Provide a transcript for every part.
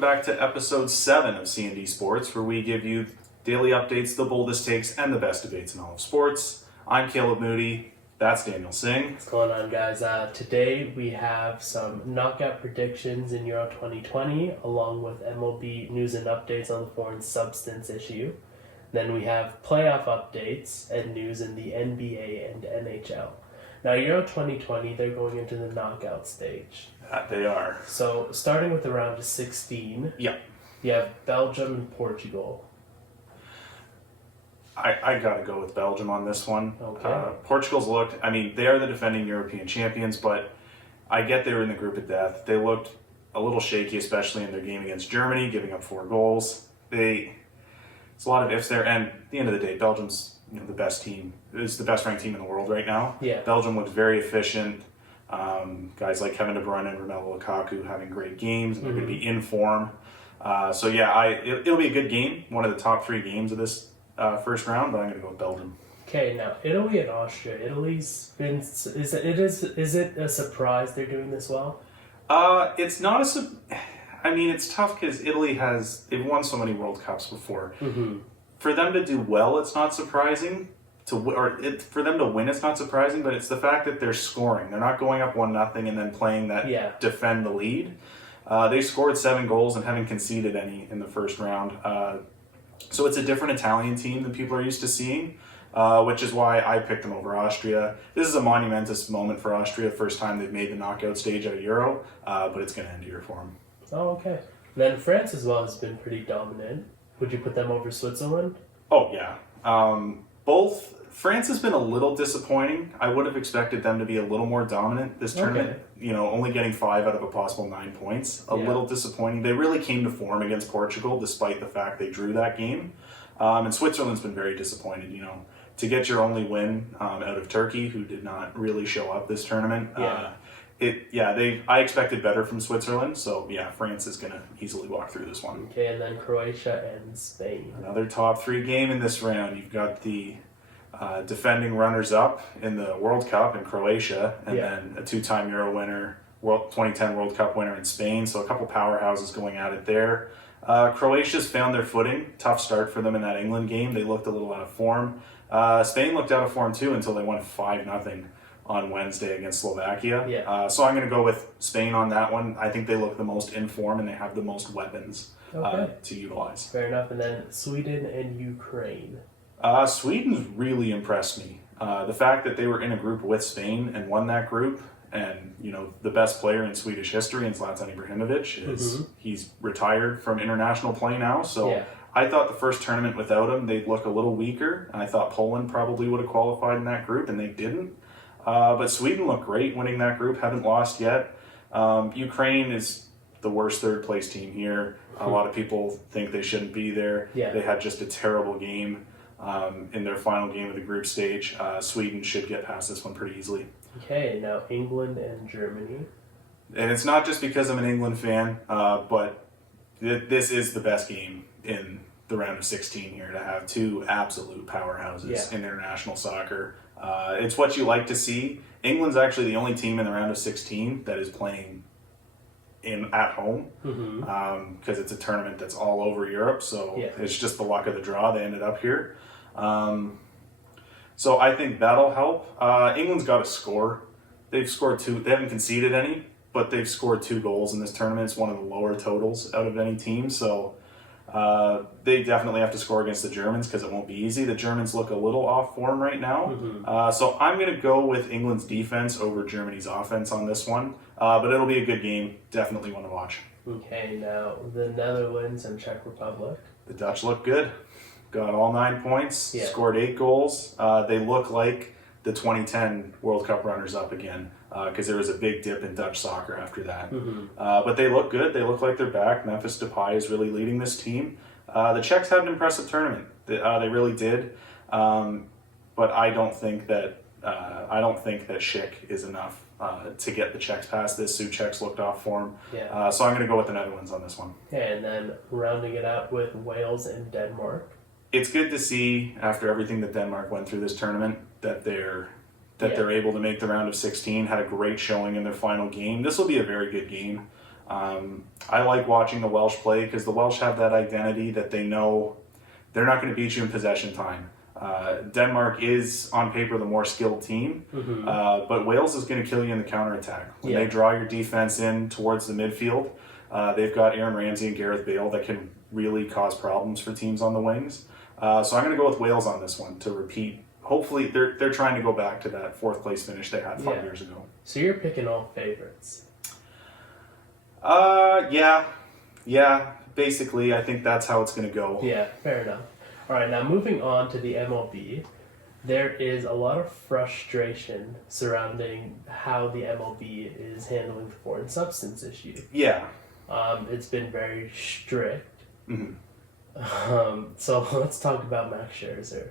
welcome back to episode 7 of C&D Sports, where we give you daily updates, the boldest takes, and the best debates in all of sports. I'm Caleb Moody. That's Daniel Singh. What's going on, guys? Today we have some knockout predictions in Euro 2020, along with MLB news and updates on the foreign substance issue. Then we have playoff updates and news in the NBA and NHL. Now, Euro 2020, they're going into the knockout stage. They are. So, starting with the round of 16, Yeah. you have Belgium and Portugal. I got to go with Belgium on this one. Okay. Portugal's looked, they are the defending European champions, but I get they were in the group of death. They looked a little shaky, especially in their game against Germany, giving up 4 goals. It's a lot of ifs there, and at the end of the day, Belgium's the best team. It's the best ranked team in the world right now. Yeah. Belgium looks very efficient. Guys like Kevin De Bruyne and Romelu Lukaku having great games, and they're going to be in form. It'll be a good game, one of the top 3 games of this first round, but I'm going to go with Belgium. Okay, now Italy and Austria. Italy's been is it a surprise they're doing this well? It's not it's tough because they've won so many World Cups before. Mm-hmm. For them to do well, it's not surprising. For them to win, it's not surprising, but it's the fact that they're scoring. They're not going up 1-0 and then playing that defend the lead. They scored 7 goals and haven't conceded any in the first round. So it's a different Italian team than people are used to seeing, which is why I picked them over Austria. This is a monumentous moment for Austria, first time they've made the knockout stage at a Euro, but it's going to end here for them. Oh, okay. Then France as well has been pretty dominant. Would you put them over Switzerland? Oh, yeah. France has been a little disappointing. I would have expected them to be a little more dominant this tournament. Okay. Only getting 5 out of a possible 9 points. A little disappointing. They really came to form against Portugal, despite the fact they drew that game. And Switzerland's been very disappointed. To get your only win out of Turkey, who did not really show up this tournament. I expected better from Switzerland. So France is going to easily walk through this one. Okay, and then Croatia and Spain. Another top 3 game in this round. You've got the defending runners-up in the World Cup in Croatia, and then a 2-time Euro winner, 2010 World Cup winner in Spain. So a couple powerhouses going at it there. Croatia's found their footing. Tough start for them in that England game. They looked a little out of form. Spain looked out of form too until they won 5-0 on Wednesday against Slovakia. So I'm going to go with Spain on that one. I think they look the most in form and they have the most weapons to utilize. Fair enough. And then Sweden and Ukraine. Sweden's really impressed me. The fact that they were in a group with Spain and won that group, and the best player in Swedish history, in Zlatan Ibrahimovic, he's retired from international play now. So I thought the first tournament without him, they'd look a little weaker, and I thought Poland probably would have qualified in that group, and they didn't. But Sweden looked great winning that group, haven't lost yet. Ukraine is the worst third-place team here. A lot of people think they shouldn't be there. Yeah. They had just a terrible game. In their final game of the group stage. Sweden should get past this one pretty easily. Okay, now England and Germany. And it's not just because I'm an England fan, but this is the best game in the round of 16 here, to have 2 absolute powerhouses in international soccer. It's what you like to see. England's actually the only team in the round of 16 that is playing at home, because it's a tournament that's all over Europe, so it's just the luck of the draw they ended up here. So I think that'll help. England's got to score. They've scored 2. They haven't conceded any, but they've scored 2 goals in this tournament. It's one of the lower totals out of any team, so they definitely have to score against the Germans because it won't be easy. The Germans look a little off form right now. So I'm going to go with England's defense over Germany's offense on this one. But it'll be a good game. Definitely one to watch. Okay, now the Netherlands and Czech Republic. The Dutch look good. Got all 9 points. Scored 8 goals. They look like the 2010 World Cup runners-up again, because there was a big dip in Dutch soccer after that. But they look good. They look like they're back. Memphis Depay is really leading this team. The Czechs had an impressive tournament. They really did. But I don't think that Schick is enough to get the Czechs past this. Souček's looked off form. So I'm going to go with the Netherlands on this one. Okay, and then rounding it out with Wales and Denmark. It's good to see, after everything that Denmark went through this tournament, that they're able to make the round of 16. Had a great showing in their final game. This will be a very good game. I like watching the Welsh play because the Welsh have that identity that they know they're not going to beat you in possession time. Denmark is, on paper, the more skilled team, but Wales is going to kill you in the counterattack. When they draw your defense in towards the midfield, they've got Aaron Ramsey and Gareth Bale that can really cause problems for teams on the wings. So I'm going to go with Wales on this one to repeat. Hopefully, they're trying to go back to that fourth place finish they had 5 years ago. So you're picking all favorites. Yeah. Basically, I think that's how it's going to go. Yeah, fair enough. All right, now moving on to the MLB, there is a lot of frustration surrounding how the MLB is handling the foreign substance issue. Yeah. It's been very strict. Mm-hmm. So let's talk about Max Scherzer.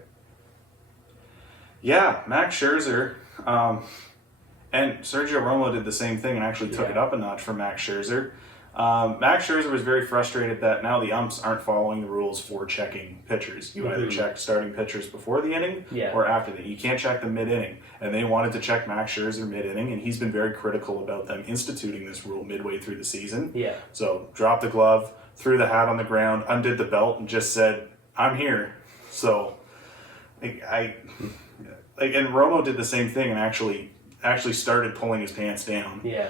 Yeah, Max Scherzer. And Sergio Romo did the same thing and actually took it up a notch for Max Scherzer. Max Scherzer was very frustrated that now the umps aren't following the rules for checking pitchers. You either check starting pitchers before the inning or after the. You can't check them mid-inning. And they wanted to check Max Scherzer mid-inning, and he's been very critical about them instituting this rule midway through the season. Yeah. So dropped the glove, threw the hat on the ground, undid the belt, and just said, "I'm here." So, and Romo did the same thing and actually started pulling his pants down. Yeah.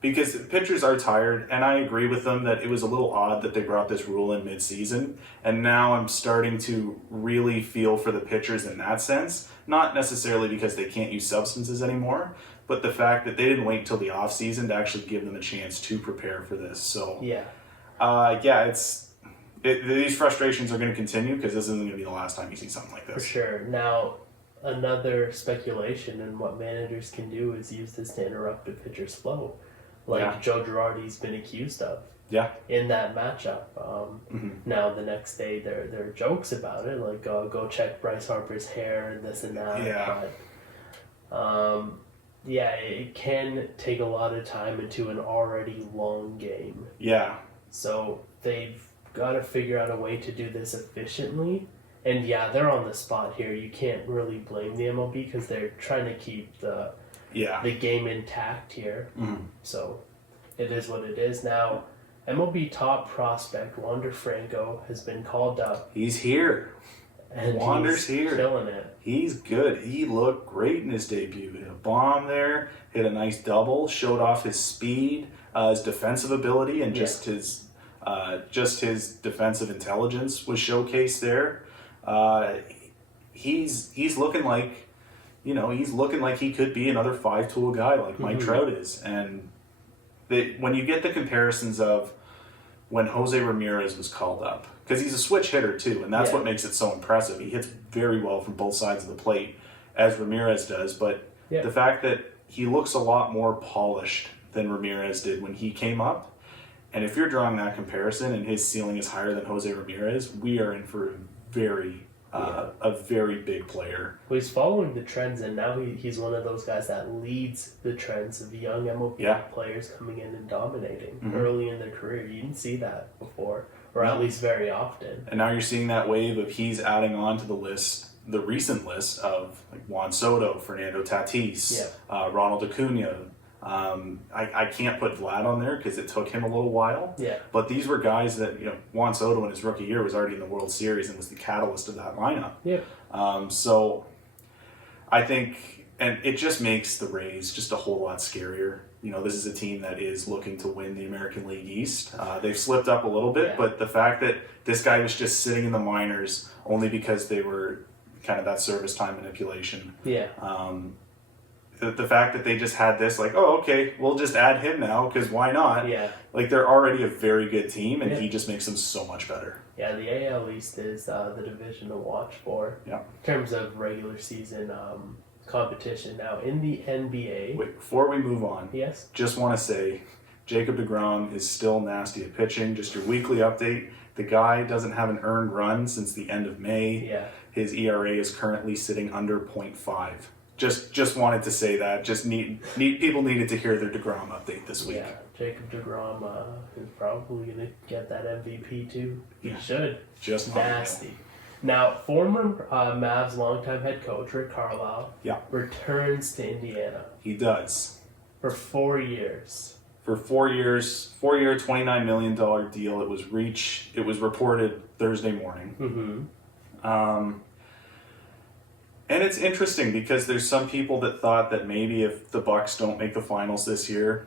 Because pitchers are tired, and I agree with them that it was a little odd that they brought this rule in mid-season, and now I'm starting to really feel for the pitchers in that sense, not necessarily because they can't use substances anymore, but the fact that they didn't wait until the off-season to actually give them a chance to prepare for this. So, these frustrations are going to continue because this isn't going to be the last time you see something like this. For sure. Now, another speculation and what managers can do is use this to interrupt a pitcher's flow, like Joe Girardi's been accused of. Yeah. In that matchup. Now the next day there are jokes about it, like go check Bryce Harper's hair and this and that. Yeah. But it can take a lot of time into an already long game. Yeah. So they've got to figure out a way to do this efficiently. And they're on the spot here. You can't really blame the MLB because they're trying to keep the game intact here. So it is what it is. Now, MLB top prospect Wander Franco has been called up. He's here. And Wander's here. Killing it. He's good. He looked great in his debut. Hit a bomb there, hit a nice double, showed off his speed, his defensive ability, and just his defensive intelligence was showcased there. He's looking like, he's looking like he could be another 5-tool guy like Mike Trout is. And when you get the comparisons of when Jose Ramirez was called up, because he's a switch hitter too, and that's what makes it so impressive. He hits very well from both sides of the plate, as Ramirez does, but the fact that he looks a lot more polished than Ramirez did when he came up, and if you're drawing that comparison and his ceiling is higher than Jose Ramirez, we are in for a very big player. Well, he's following the trends, and now he's one of those guys that leads the trends of young MLB players coming in and dominating early in their career. You didn't see that before, or at least very often. And now you're seeing that wave of he's adding on to the list, the recent list of like Juan Soto, Fernando Tatis, Ronald Acuna. I can't put Vlad on there because it took him a little while. Yeah. But these were guys that, Juan Soto in his rookie year was already in the World Series and was the catalyst of that lineup. Yeah. So I think, and it just makes the Rays just a whole lot scarier. This is a team that is looking to win the American League East. They've slipped up a little bit, but the fact that this guy was just sitting in the minors only because they were kind of that service time manipulation. Yeah. The fact that they just had this, like, oh, okay, we'll just add him now, because why not? Yeah. Like, they're already a very good team, and he just makes them so much better. Yeah, the AL East is the division to watch for in terms of regular season competition. Now, in the NBA... Wait, before we move on, just want to say, Jacob deGrom is still nasty at pitching. Just your weekly update. The guy doesn't have an earned run since the end of May. Yeah. His ERA is currently sitting under 0.5. Just wanted to say that. Just people needed to hear their DeGrom update this week. Yeah, Jacob DeGrom is probably going to get that MVP too. He should. Just nasty. Now, former Mavs longtime head coach Rick Carlisle returns to Indiana. He does. For 4 years. for 4 years, 4-year, $29 million deal. It was reported Thursday morning. Mm-hmm. And it's interesting because there's some people that thought that maybe if the Bucks don't make the finals this year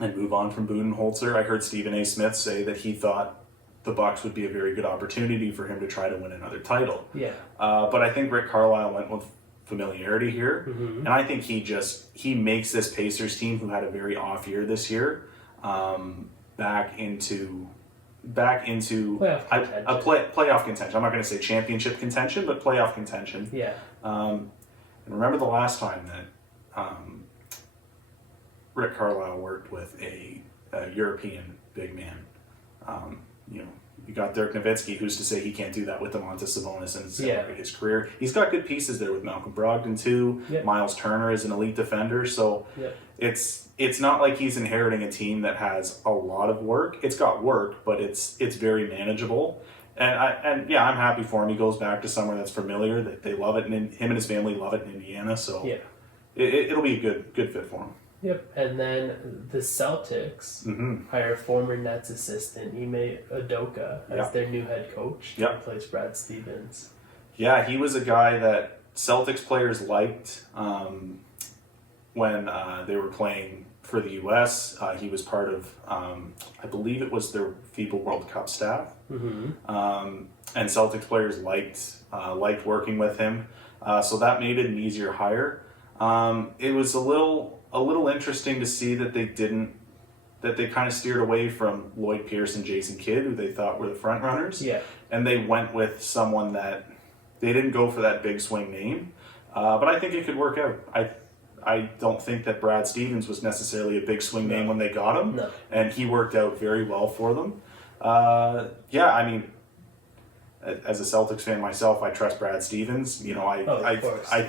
and move on from Budenholzer, I heard Stephen A. Smith say that he thought the Bucks would be a very good opportunity for him to try to win another title. Yeah. But I think Rick Carlisle went with familiarity here, Mm-hmm. and I think he makes this Pacers team, who had a very off year this year, back into Playoff contention. Playoff contention. I'm not going to say championship contention, but playoff contention. Yeah. And remember the last time that Rick Carlisle worked with a European big man. You got Dirk Nowitzki, who's to say he can't do that with Domantas Sabonis and celebrate his career. He's got good pieces there with Malcolm Brogdon too. Yep. Miles Turner is an elite defender, so it's not like he's inheriting a team that has a lot of work. It's got work, but it's very manageable. And I'm happy for him. He goes back to somewhere that's familiar, that they love it, and him and his family love it in Indiana. So it'll be a good fit for him. Yep, and then the Celtics hire former Nets assistant Ime Udoka as their new head coach to replace Brad Stevens. Yeah, he was a guy that Celtics players liked when they were playing for the U.S. He was part of, I believe it was their FIBA World Cup staff, and Celtics players liked working with him, so that made it an easier hire. It was a little interesting to see that they kind of steered away from Lloyd Pierce and Jason Kidd, who they thought were the front runners. Yeah. And they went with someone that they didn't go for that big swing name. But I think it could work out. I don't think that Brad Stevens was necessarily a big swing name when they got him. No. And he worked out very well for them. As a Celtics fan myself, I trust Brad Stevens. I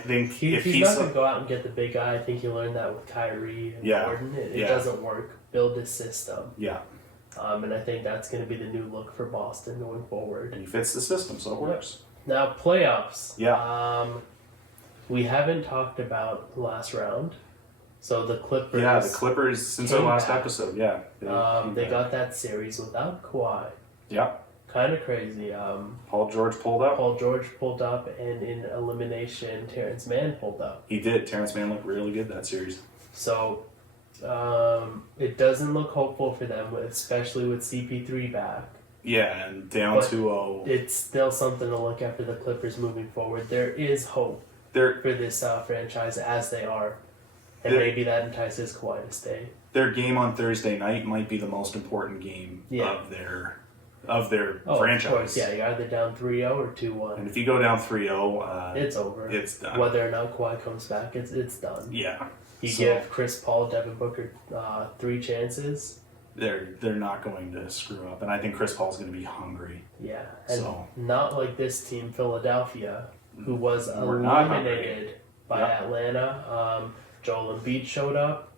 think he's not going to go out and get the big guy. I think you learned that with Kyrie and Gordon. It doesn't work. Build a system. Yeah. And I think that's going to be the new look for Boston going forward. And he fits the system, so it works. Now, playoffs. Yeah. We haven't talked about the last round. So the Clippers. Yeah, the Clippers, since our last episode, they got that series without Kawhi. Yeah. Kind of crazy. Paul George pulled up. And in elimination, Terrence Mann pulled up. He did. Terrence Mann looked really good that series. So it doesn't look hopeful for them, especially with CP3 back. Yeah, and down 2-0. It's still something to look at for the Clippers moving forward. There is hope for this franchise as they are. And maybe that entices Kawhi to stay. Their game on Thursday night might be the most important game of their franchise. Of course, you're either down 3-0 or 2-1. And if you go down 3-0, it's over. It's done. Whether or not Kawhi comes back, it's done. Yeah. You give Chris Paul, Devin Booker 3 chances. They're not going to screw up, and I think Chris Paul's going to be hungry. Yeah, and not like this team, Philadelphia, who was eliminated by Atlanta. Joel Embiid showed up.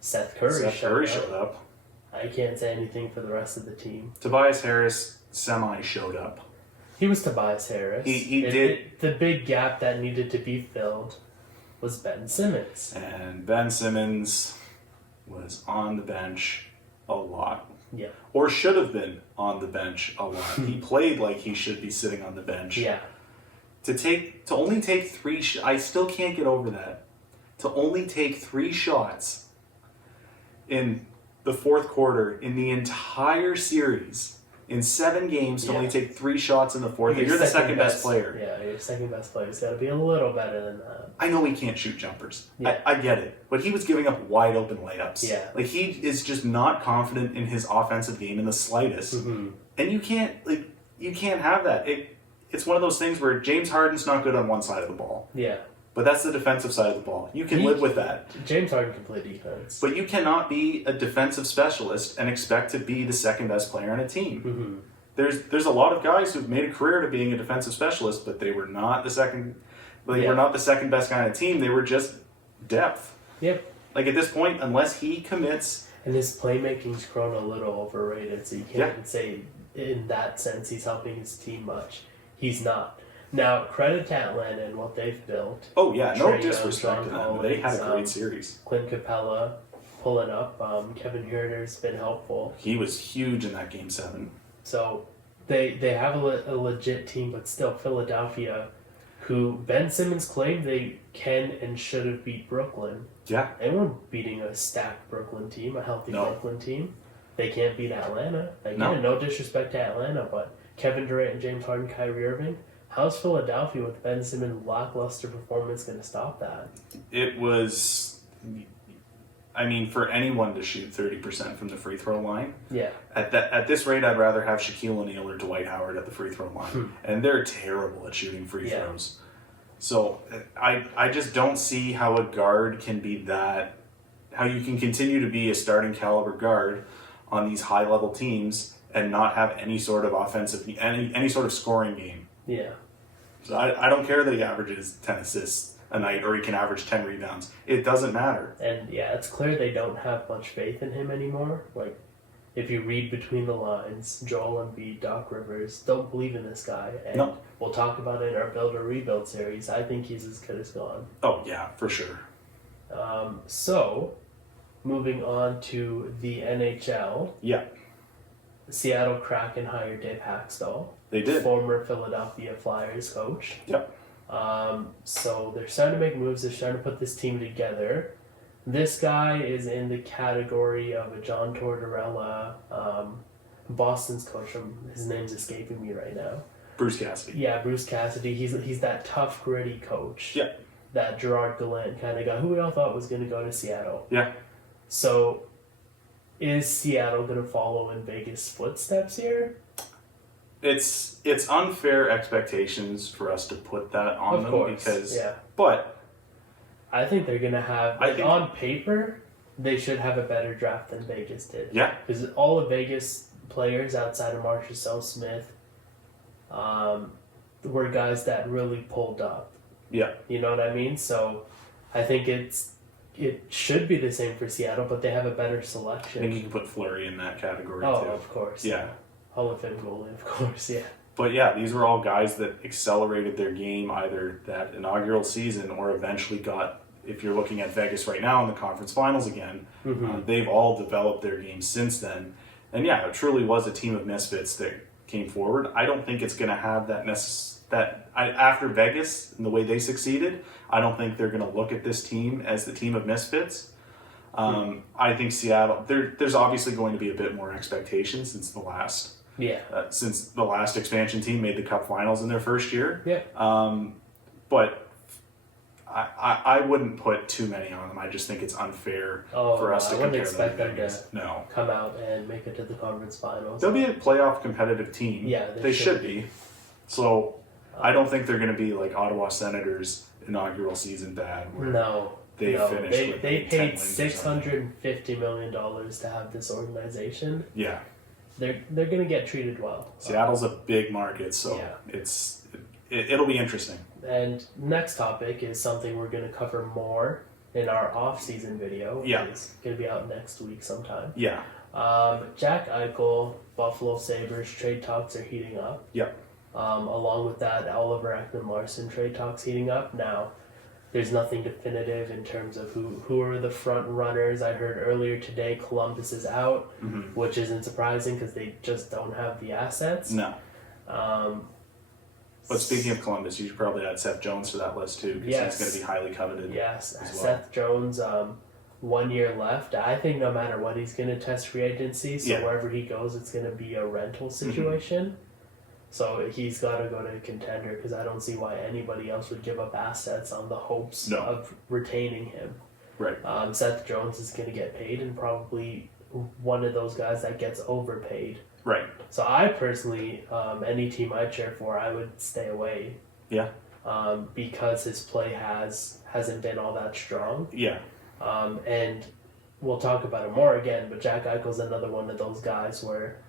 Seth Curry showed up. I can't say anything for the rest of the team. Tobias Harris showed up. He was Tobias Harris. He did. The big gap that needed to be filled was Ben Simmons. And Ben Simmons was on the bench a lot. Yeah. Or should have been on the bench a lot. He played like he should be sitting on the bench. Yeah. To only take 3 I still can't get over that. To only take 3 shots in the fourth quarter in the entire series, in 7 games, to only take 3 shots in the fourth. You're the second best player. Yeah, your second best player's got to be a little better than that. I know he can't shoot jumpers. Yeah. I get it. But he was giving up wide open layups. Yeah. Like, he is just not confident in his offensive game in the slightest. Mm-hmm. And you can't have that. It's one of those things where James Harden's not good on one side of the ball. Yeah. But that's the defensive side of the ball. You can live with that. James Harden can play defense. But you cannot be a defensive specialist and expect to be the second best player on a team. Mm-hmm. There's a lot of guys who've made a career to being a defensive specialist, but they were not the second. Were not the second best guy on a team. They were just depth. Yep. Like at this point, unless he commits, and his playmaking's grown a little overrated, so you can't say in that sense he's helping his team much. He's not. Now, credit to Atlanta and what they've built. Oh, yeah, no Trae disrespect to them. They had a great series. Clint Capella, pulling up. Kevin Huerter's been helpful. He was huge in that Game 7. So they have a legit team, but still Philadelphia, who Ben Simmons claimed they can and should have beat Brooklyn. Yeah. They weren't beating a stacked Brooklyn team, a healthy Brooklyn team. They can't beat Atlanta. Again, no disrespect to Atlanta, but Kevin Durant and James Harden, Kyrie Irving, how's Philadelphia with Ben Simmons' lackluster performance going to stop that? It was, I mean, for anyone to shoot 30% from the free throw line, yeah. At this rate, I'd rather have Shaquille O'Neal or Dwight Howard at the free throw line. And they're terrible at shooting free throws. So I just don't see how a guard can be that, how you can continue to be a starting caliber guard on these high level teams and not have any sort of offensive, any sort of scoring game. Yeah. So I don't care that he averages 10 assists a night or he can average 10 rebounds. It doesn't matter. And yeah, it's clear they don't have much faith in him anymore. Like, if you read between the lines, Joel Embiid, Doc Rivers don't believe in this guy. And we'll talk about it in our Build or Rebuild series. I think he's as good as gone. Oh, yeah, for sure. So, moving on to the NHL. Yeah. Seattle Kraken hired Dave Haxtell. They did. Former Philadelphia Flyers coach. Yep. So they're starting to make moves. They're starting to put this team together. This guy is in the category of a John Tortorella, Boston's coach. His name's escaping me right now. Bruce Cassidy. Yeah, Bruce Cassidy. He's that tough, gritty coach. Yeah. That Gerard Gallant kind of guy who we all thought was going to go to Seattle. Yeah. So, is Seattle going to follow in Vegas' footsteps here? It's unfair expectations for us to put that on them because, but I think they're going to have, on paper, they should have a better draft than Vegas did. Yeah. Because all of Vegas players outside of Marshall Smith were guys that really pulled up. Yeah. You know what I mean? So I think it should be the same for Seattle, but they have a better selection. I think you can put Fleury in that category too. Oh, of course. Yeah. Hall of Fame goalie, of course, yeah. But yeah, these were all guys that accelerated their game either that inaugural season or eventually got, if you're looking at Vegas right now in the conference finals again, they've all developed their game since then. And yeah, it truly was a team of misfits that came forward. I don't think it's going to have after Vegas and the way they succeeded, I don't think they're going to look at this team as the team of misfits. I think Seattle, there's obviously going to be a bit more expectation since the last expansion team made the Cup Finals in their first year. Yeah. But I wouldn't put too many on them. I just think it's unfair for us to compare them to Vegas. No. Come out and make it to the conference finals. They'll be a playoff competitive team. Yeah, they should be. So I don't think they're going to be like Ottawa Senators' inaugural season bad. They paid $650 million to have this organization. Yeah. They're going to get treated well. Seattle's a big market, so it'll be interesting. And next topic is something we're going to cover more in our off-season video. It's going to be out next week sometime. Yeah. Jack Eichel, Buffalo Sabres trade talks are heating up. Yep. Along with that, Oliver Ekman-Larsson trade talks heating up. Now, there's nothing definitive in terms of who are the front runners. I heard earlier today Columbus is out, which isn't surprising because they just don't have the assets. No. But speaking of Columbus, you should probably add Seth Jones to that list too, because he's going to be highly coveted. Yes, Seth Jones, 1 year left. I think no matter what, he's going to test free agency. So wherever he goes, it's going to be a rental situation. So he's got to go to a contender because I don't see why anybody else would give up assets on the hopes of retaining him. Right. Seth Jones is going to get paid and probably one of those guys that gets overpaid. Right. So I personally, any team I cheer for, I would stay away. Yeah. Because his play hasn't been all that strong. Yeah. And we'll talk about it more again, but Jack Eichel's another one of those guys where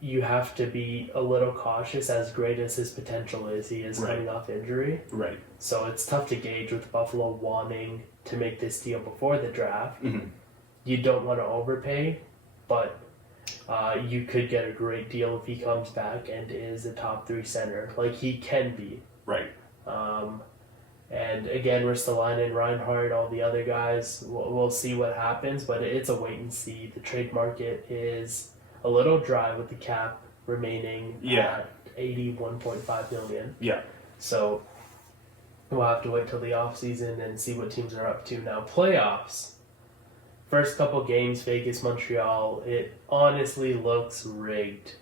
you have to be a little cautious. As great as his potential is, he is coming off injury. Right. So it's tough to gauge with Buffalo wanting to make this deal before the draft. You don't want to overpay, but you could get a great deal if he comes back and is a top 3 center, like he can be. Right. And again, Ristolainen, Reinhardt, all the other guys, we'll see what happens, but it's a wait and see. The trade market is a little dry with the cap remaining at $81.5 million. Yeah. So we'll have to wait till the offseason and see what teams are up to. Now, playoffs. First couple games, Vegas, Montreal, it honestly looks rigged.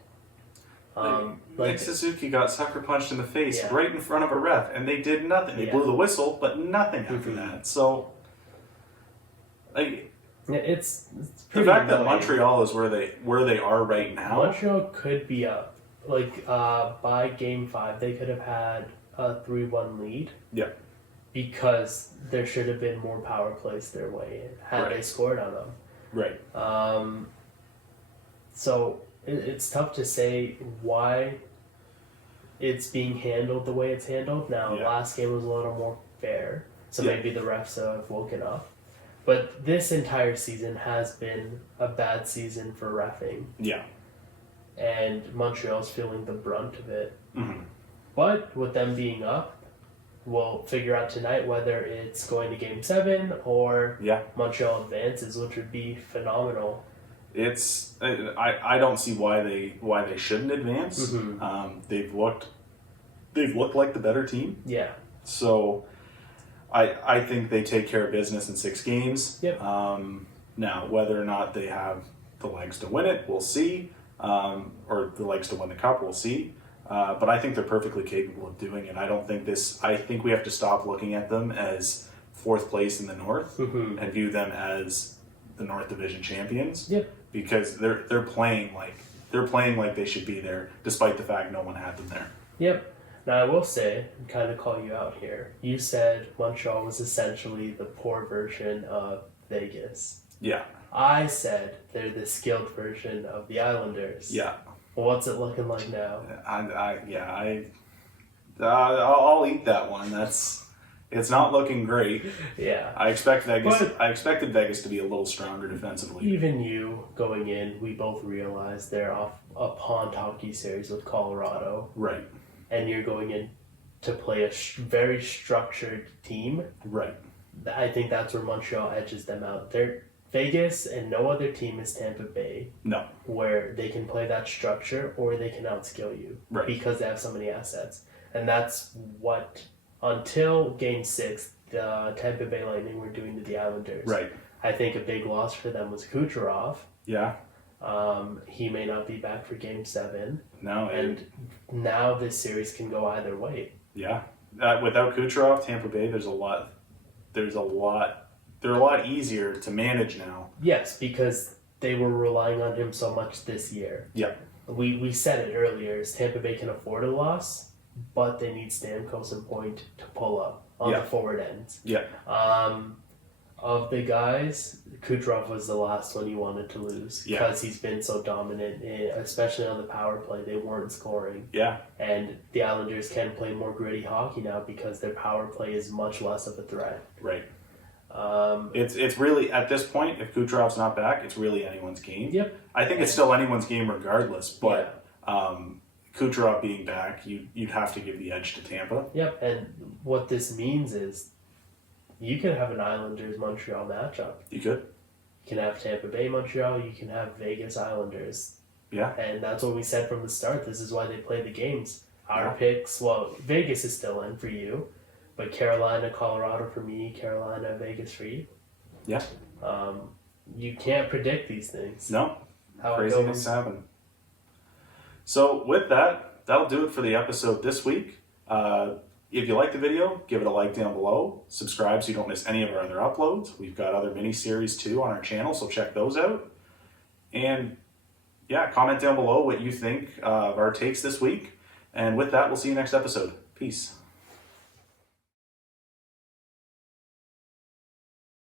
Nick Suzuki got sucker punched in the face right in front of a ref, and they did nothing. They Yeah. blew the whistle, but nothing after that. So, like, it's the pretty fact that annoying. Montreal is where they are right now. Montreal could be up. Like, by game 5, they could have had a 3-1 lead. Yeah. Because there should have been more power plays their way had they scored on them. Right. So it's tough to say why it's being handled the way it's handled. Now, last game was a little more fair, so maybe the refs have woken up. But this entire season has been a bad season for reffing. Yeah. And Montreal's feeling the brunt of it. Mm-hmm. But with them being up, we'll figure out tonight whether it's going to Game 7 or Montreal advances, which would be phenomenal. It's I don't see why they shouldn't advance. Mm-hmm. They've looked like the better team. Yeah. So I think they take care of business in 6 games. Yep. Now, whether or not they have the legs to win it, we'll see. Or the legs to win the cup, we'll see. But I think they're perfectly capable of doing it. I think we have to stop looking at them as 4th place in the North and view them as the North Division champions. Yep. Because they're playing like they should be there, despite the fact no one had them there. Yep. Now I will say, and kind of call you out here. You said Montreal was essentially the poor version of Vegas. Yeah. I said they're the skilled version of the Islanders. Yeah. Well, what's it looking like now? I'll eat that one. It's not looking great. Yeah. I expected Vegas to be a little stronger defensively. Even you going in, we both realized they're off a pond hockey series with Colorado. Right. And you're going in to play a very structured team. Right. I think that's where Montreal edges them out. They're Vegas, and no other team is Tampa Bay. No. Where they can play that structure or they can outskill you. Right. Because they have so many assets. And that's what, until Game 6, the Tampa Bay Lightning were doing to the Islanders. Right. I think a big loss for them was Kucherov. Yeah. He may not be back for Game 7. No. And now this series can go either way. Yeah. Without Kucherov, Tampa Bay, they're a lot easier to manage now. Yes, because they were relying on him so much this year. Yeah. We said it earlier, is Tampa Bay can afford a loss, but they need Stamkos and Point to pull up on the forward ends. Yeah. Of the guys, Kucherov was the last one you wanted to lose because he's been so dominant, especially on the power play. They weren't scoring. Yeah. And the Islanders can play more gritty hockey now because their power play is much less of a threat. Right. It's really, at this point, if Kucherov's not back, it's really anyone's game. Yep. I think it's still anyone's game regardless, but Kucherov being back, you'd have to give the edge to Tampa. Yep, and what this means is you can have an Islanders-Montreal matchup. You could. You can have Tampa Bay-Montreal, you can have Vegas-Islanders. Yeah. And that's what we said from the start. This is why they play the games. Our picks, well, Vegas is still in for you, but Carolina, Colorado for me, Carolina, Vegas for you. Yeah. You can't predict these things. No. How Crazy things happen. So with that, that'll do it for the episode this week. If you like the video, give it a like down below. Subscribe so you don't miss any of our other uploads. We've got other mini-series too on our channel, so check those out. And yeah, comment down below what you think of our takes this week. And with that, we'll see you next episode. Peace.